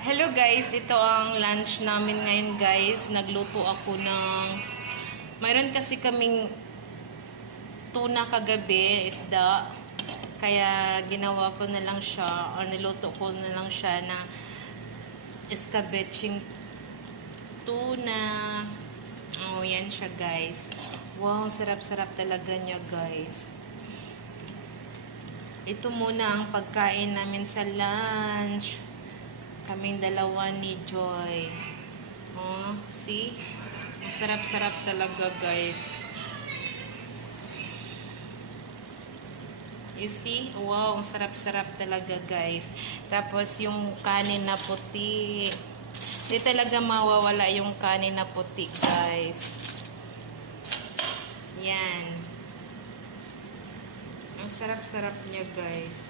Hello guys, ito ang lunch namin ngayon guys. Nagluto ako ng... Mayroon kasi kaming tuna kagabi, isda. Kaya ginawa ko na lang siya, or niluto ko na lang siya na escabeching tuna. Oh, yan siya guys. Wow, sarap-sarap talaga niya guys. Ito muna ang pagkain namin sa lunch. Kaming dalawa ni Joy. Oh, see? Sarap-sarap talaga, guys. You see? Wow, ang sarap-sarap talaga, guys. Tapos, yung kanin na puti. Hindi talaga mawawala yung kanin na puti, guys. Yan. Ang sarap-sarap niya, guys.